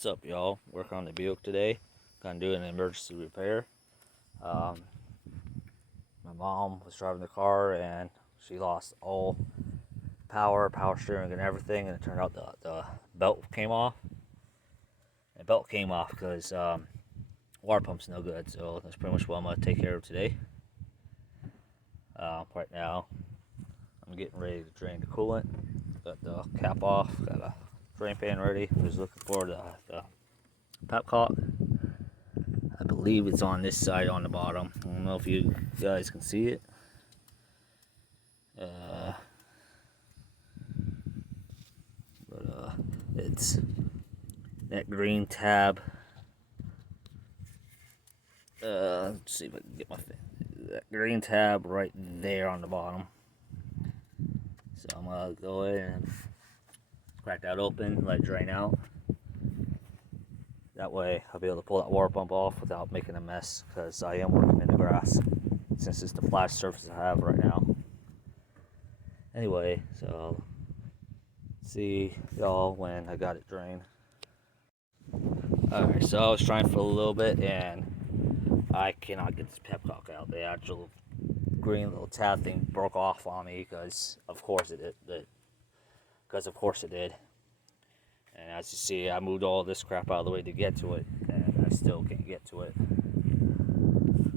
What's up, y'all? Working on the Buick today. Gonna do an emergency repair. My mom was driving the car and she lost all power steering, and everything. And it turned out the belt came off. The belt came off because water pump's no good. So that's pretty much what I'm gonna take care of today. Right now, I'm getting ready to drain the coolant. Got the cap off. Got a drain pan ready. I'm just looking for the papcock. I believe it's on this side on the bottom. I don't know if you guys can see it. But it's that green tab. Let's see if I can get my that green tab right there on the bottom. So I'm gonna go ahead and crack that open, let it drain out. That way I'll be able to pull that water pump off without making a mess, because I am working in the grass since it's the flat surface I have right now. Anyway, so see y'all when I got it drained. Alright, so I was trying for a little bit and I cannot get this pepcock out. The actual green little tab thing broke off on me because of course it did. And as you see, I moved all this crap out of the way to get to it, and I still can't get to it.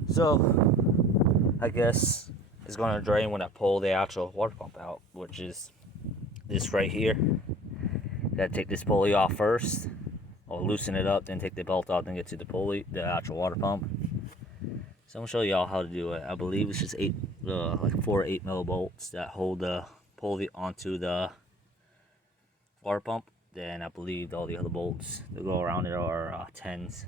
So, I guess it's going to drain when I pull the actual water pump out, which is this right here. Gotta take this pulley off first, or loosen it up, then take the belt off, then get to the pulley, the actual water pump. So I'm going to show y'all how to do it. I believe it's just like 4 8 mil bolts that hold the pulley onto the water pump. Then I believe all the other bolts that go around it are 10s.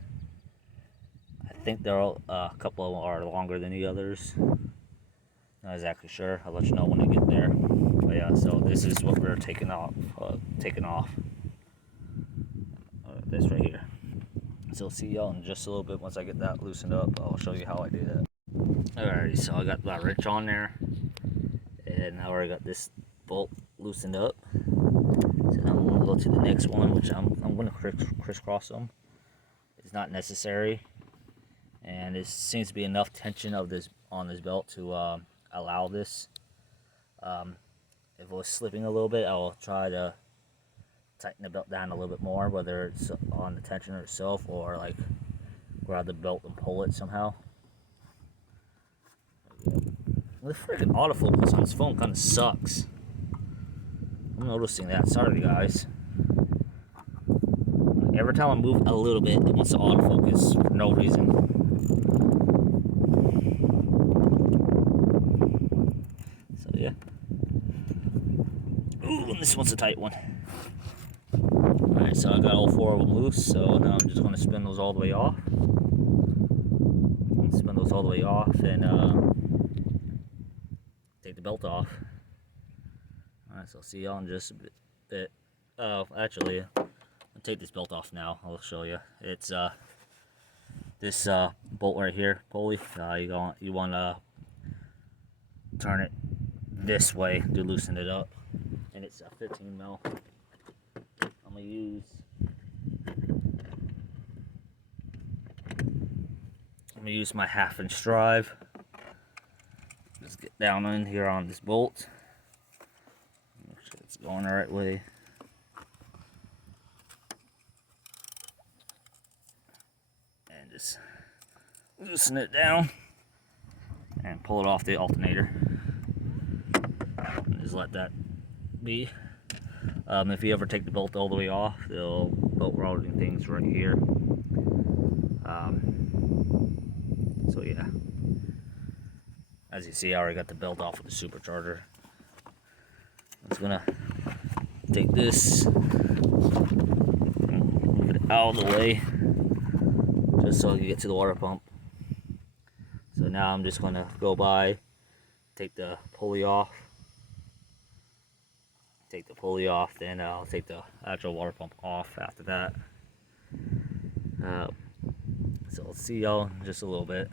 I think they're all, a couple of them are longer than the others. Not exactly sure. I'll let you know when I get there. But yeah, so this is what we're taking off. This right here. So see y'all in just a little bit. Once I get that loosened up, I'll show you how I do that. Alrighty, so I got that wrench on there, and I already got this bolt loosened up. So now I'm going to go to the next one, which I'm going to crisscross them. It's not necessary, and it seems to be enough tension of this on this belt to allow this. If it was slipping a little bit, I'll try to tighten the belt down a little bit more, whether it's on the tensioner itself or like grab the belt and pull it somehow. The freaking autofocus on this phone kind of sucks. I'm noticing that. Sorry, guys. Every time I move a little bit, it wants to autofocus for no reason. So, yeah. Ooh, this one's a tight one. Alright, so I got all 4 of them loose, so now I'm just going to spin those all the way off. And take the belt off. Alright, so I'll see y'all in just a bit. Actually, I'll take this belt off now. I'll show you. It's this bolt right here, pulley. You want to turn it this way to loosen it up, and it's a 15 mil. I'm gonna use my 1/2 inch drive. Just get down in here on this bolt. Make sure it's going the right way. And just loosen it down and pull it off the alternator. And just let that be. If you ever take the bolt all the way off, the bolt routing thing's right here. So yeah, as you see, I already got the belt off with the supercharger. I'm just gonna take this, move it out of the way, just so I can get to the water pump. So now I'm just gonna go by, take the pulley off, then I'll take the actual water pump off after that. So I'll see y'all in just a little bit.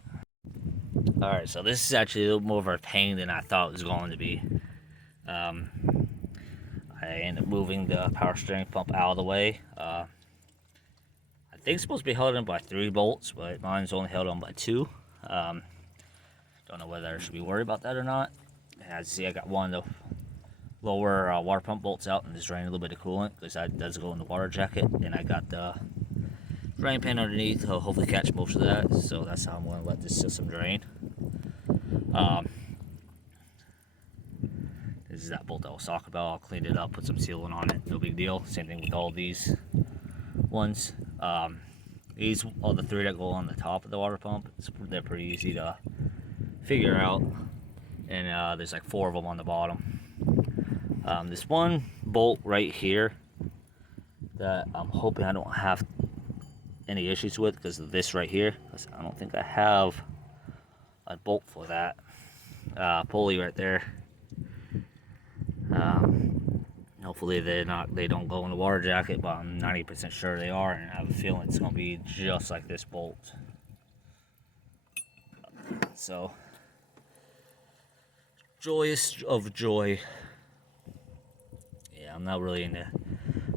Alright, so this is actually a little more of a pain than I thought it was going to be. I ended up moving the power steering pump out of the way. think it's supposed to be held in by 3 bolts, but mine's only held on by 2. Don't know whether I should be worried about that or not. As you see, I got one of the lower water pump bolts out and just draining a little bit of coolant because that does go in the water jacket. And I got the drain pan underneath to hopefully catch most of that. So that's how I'm going to let this system drain. This is that bolt I was talking about. I'll clean it up, put some sealant on it. No big deal. Same thing with all these ones. These are the 3 that go on the top of the water pump. They're pretty easy to figure out. And there's like 4 of them on the bottom. This one bolt right here that I'm hoping I don't have any issues with because of this right here. I don't think I have a bolt for that pulley right there. Hopefully they don't go in the water jacket, but I'm 90% sure they are, and I have a feeling it's gonna be just like this bolt. So joyous of joy. Yeah, I'm not really in the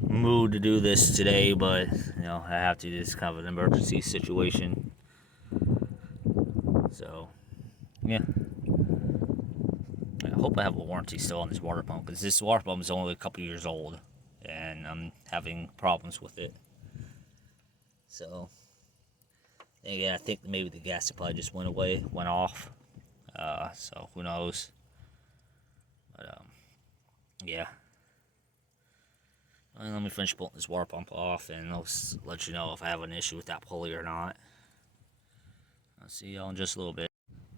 mood to do this today, but you know, I have to. This is kind of an emergency situation. So yeah, I hope I have a warranty still on this water pump, because this water pump is only a couple years old and I'm having problems with it. So yeah, I think maybe the gas supply just went off. So who knows? But yeah. Well, let me finish pulling this water pump off, and I'll let you know if I have an issue with that pulley or not. I'll see y'all in just a little bit.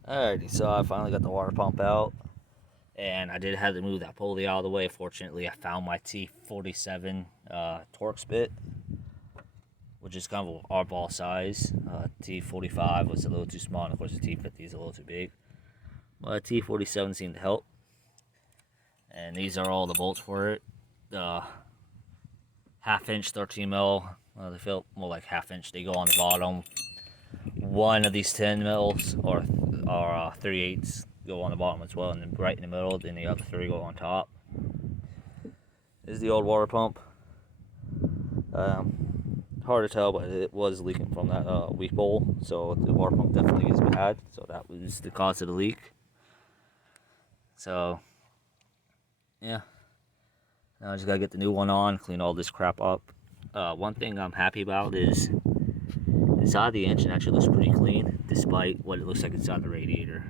Alrighty, so I finally got the water pump out, and I did have to move that pulley out of the way. Fortunately, I found my T47 Torx bit, which is kind of an oddball size. T45 was a little too small, and of course the T50 is a little too big. But T47 seemed to help. And these are all the bolts for it. Half-inch 13 mil. They feel more like half-inch. They go on the bottom. One of these 10 mils or 3/8 go on the bottom as well, and then right in the middle. Then the other 3 go on top. This is the old water pump. Hard to tell, but it was leaking from that weak bowl, so the water pump definitely is bad. So that was the cause of the leak. So yeah, now I just gotta get the new one on, clean all this crap up. One thing I'm happy about is inside the engine actually looks pretty clean, despite what it looks like inside the radiator.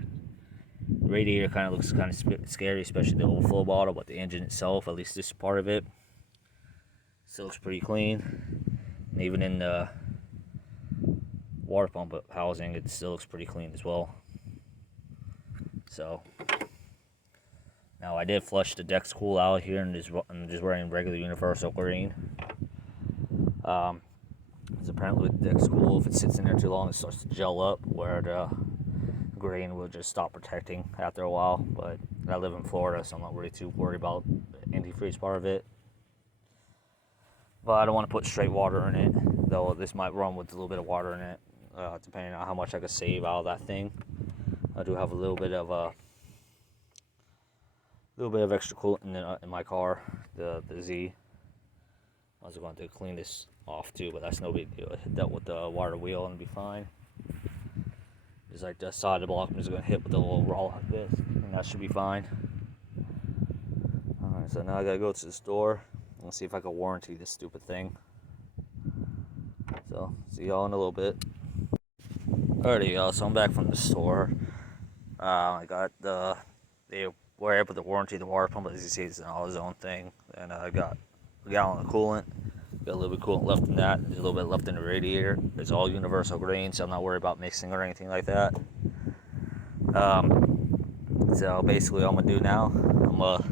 The radiator kind of looks kind of scary, especially the overflow bottle, but the engine itself, at least this part of it, still looks pretty clean. And even in the water pump housing, it still looks pretty clean as well. So now I did flush the deck cool out here, and I'm just wearing regular universal green. Because apparently with the deck cool, if it sits in there too long, it starts to gel up, where the green will just stop protecting after a while. But I live in Florida, so I'm not really too worried about the antifreeze part of it. But I don't want to put straight water in it, though this might run with a little bit of water in it, depending on how much I can save out of that thing. I do have a little bit of extra coolant in my car, the Z. I was going to clean this off too, but that's no big deal. I hit that with the water wheel and it'll be fine. Just like the side of the block, I'm just going to hit with a little roll like this, and that should be fine. Alright, so now I gotta go to the store and see if I can warranty this stupid thing. So, see y'all in a little bit. Alrighty, y'all, so I'm back from the store. I got they were able to warranty the water pump, as you see, it's all his own thing. And I got a gallon of coolant. Got a little bit of coolant left in that. There's a little bit left in the radiator. It's all universal green, so I'm not worried about mixing or anything like that. So basically all I'm gonna do now, I'm gonna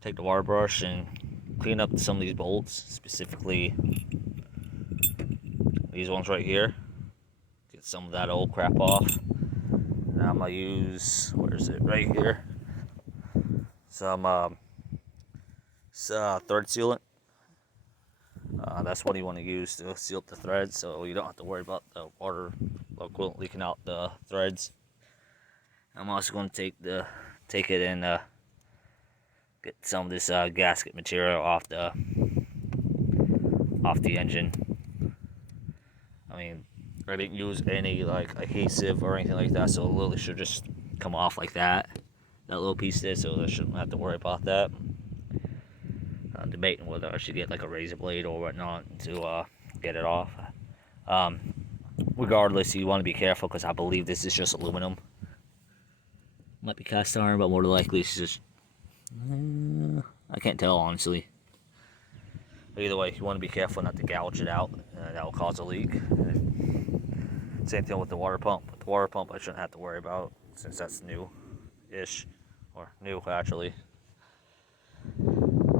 take the water brush and clean up some of these bolts, specifically these ones right here. Get some of that old crap off. Now I'm gonna use, where is it, right here, some thread sealant. That's what you want to use to seal up the threads, so you don't have to worry about the water or coolant leaking out the threads. I'm also going to take it and get some of this gasket material off the engine. mean, I didn't use any like adhesive or anything like that, so it literally should just come off like that. That little piece there, so I shouldn't have to worry about that. I'm debating whether I should get like a razor blade or whatnot to get it off. Regardless, you want to be careful because I believe this is just aluminum. Might be cast iron, but more likely it's just... I can't tell, honestly. But either way, you want to be careful not to gouge it out. That will cause a leak. Same thing with the water pump. With the water pump, I shouldn't have to worry about since that's new-ish. Or new, actually.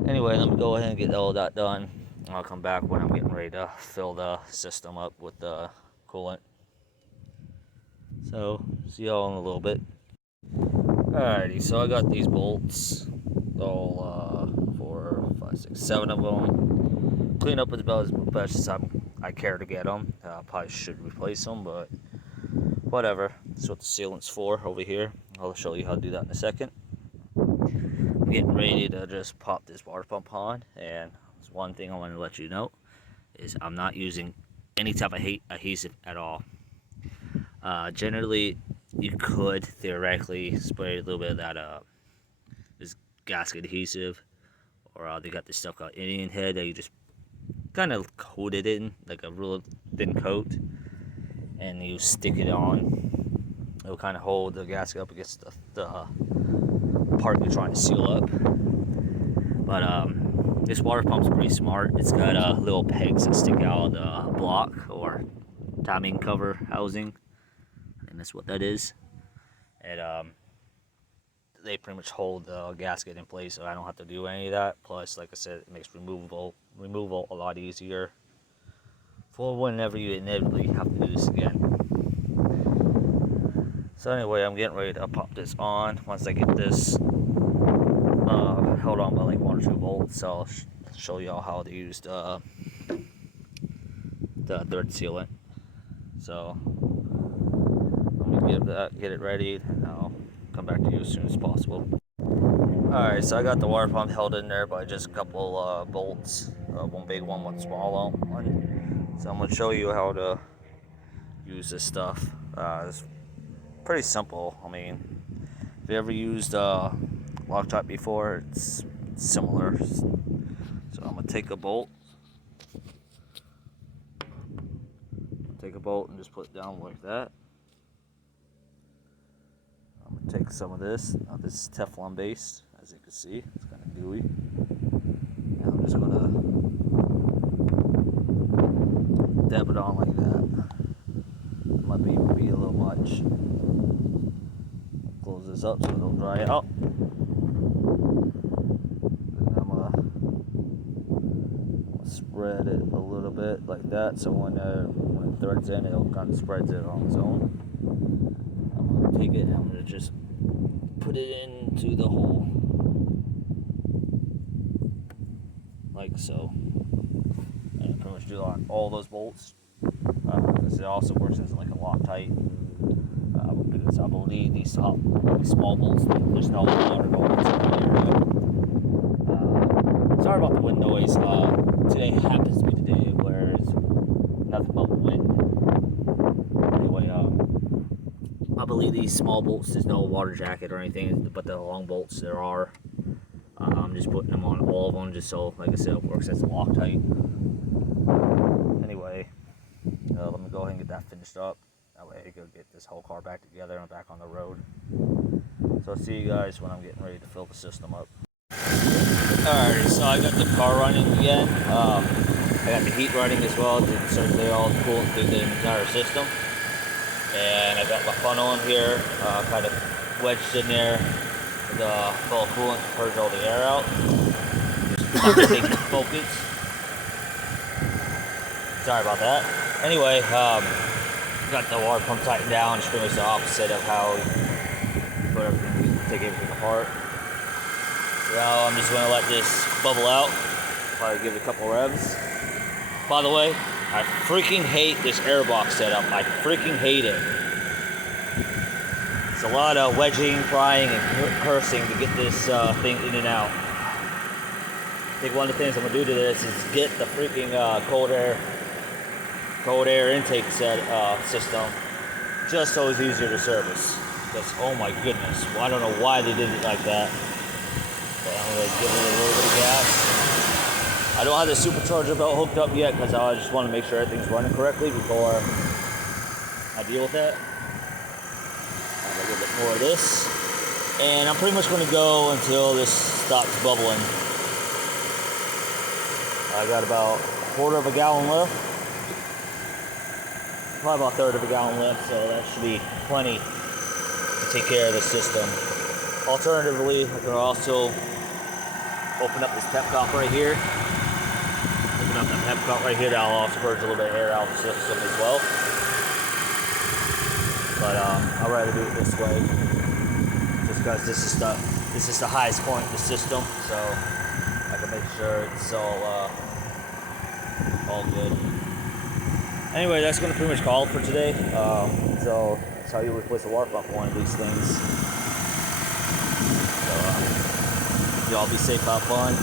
Anyway, let me go ahead and get all that done. I'll come back when I'm getting ready to fill the system up with the coolant. So, see y'all in a little bit. Alrighty, so I got these bolts. All 4, 5, 6, 7 of them. Clean up as about as best as I care to get them. Probably should replace them, but whatever. That's what the sealant's for over here. I'll show you how to do that in a second. I'm getting ready to just pop this water pump on, and there's one thing I want to let you know is I'm not using any type of adhesive at all. Generally, you could theoretically spray a little bit of that this gasket adhesive, or they got this stuff called Indian head that you just kind of coat it in like a real thin coat, and you stick it on. It'll kind of hold the gasket up against the part you're trying to seal up. But this water pump's pretty smart. It's got little pegs that stick out of the block or timing cover housing, and that's what that is. And they pretty much hold the gasket in place, so I don't have to do any of that. Plus, like I said, it makes removal a lot easier for whenever you inevitably have to do this again. So anyway, I'm getting ready to pop this on. Once I get this held on by like 1 or 2 bolts, I'll show y'all how to use the thread sealant. So I'm gonna get it ready, and I'll come back to you as soon as possible. Alright, so I got the water pump held in there by just a couple bolts, one big one, one small one. So I'm gonna show you how to use this stuff. It's pretty simple. I mean, if you ever used Loctite before, it's similar. So I'm gonna take a bolt and just put it down like that. I'm gonna take some of this. Now this is Teflon based, as you can see. It's kind of gooey. And I'm just gonna dab it on like that. Might be a little much. Close this up so it'll dry out. And I'm gonna spread it a little bit like that, so when it threads in, it'll kind of spreads it on its own. I'm gonna take it and I'm gonna just put it into the hole like so. And pretty much do on all those bolts, because it also works as like a Loctite. Because I believe these small bolts, there's no water going into the area. Sorry about the wind noise. Today happens to be the day where it's nothing but wind. Anyway, I believe these small bolts, there's no water jacket or anything, but the long bolts there are. I'm just putting them on all of them just so, like I said, it works as a Loctite. Anyway, let me go ahead and get that finished up. That way I can get this whole car back together and back on the road. So I'll see you guys when I'm getting ready to fill the system up. Alright, so I got the car running again. I got the heat running as well to circulate all the coolant through the entire system. And I got my funnel in here, kind of wedged in there with full of coolant to purge all the air out. Just take the focus. Sorry about that. Anyway, got the water pump tightened down. It's pretty much the opposite of how we put everything, we take everything apart. So now I'm just going to let this bubble out. Probably give it a couple revs. By the way, I freaking hate this airbox setup. I freaking hate it. It's a lot of wedging, prying, and cursing to get this thing in and out. I think one of the things I'm going to do to this is get the freaking cold air cold air intake system, just so it's easier to service. Because, oh my goodness, well, I don't know why they did it like that. But I'm going to give it a little bit of gas. I don't have the supercharger belt hooked up yet because I just want to make sure everything's running correctly before I deal with that. Add a little bit more of this. And I'm pretty much going to go until this stops bubbling. I got about a quarter of a gallon left. Probably about a third of a gallon left, so that should be plenty to take care of the system. Alternatively, I can also open up this pep cock right here. Open up that pep cock right here, that'll also purge a little bit of air out of the system as well. But I'd rather do it this way, just because this is the highest point in the system, so I can make sure it's all good. Anyway, that's going to pretty much call it for today. So that's how you replace a water pump on one of these things. So y'all be safe, have fun.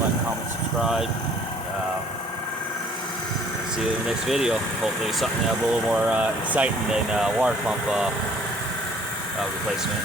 Like, comment, subscribe. See you in the next video. Hopefully something a little more exciting than water pump replacement.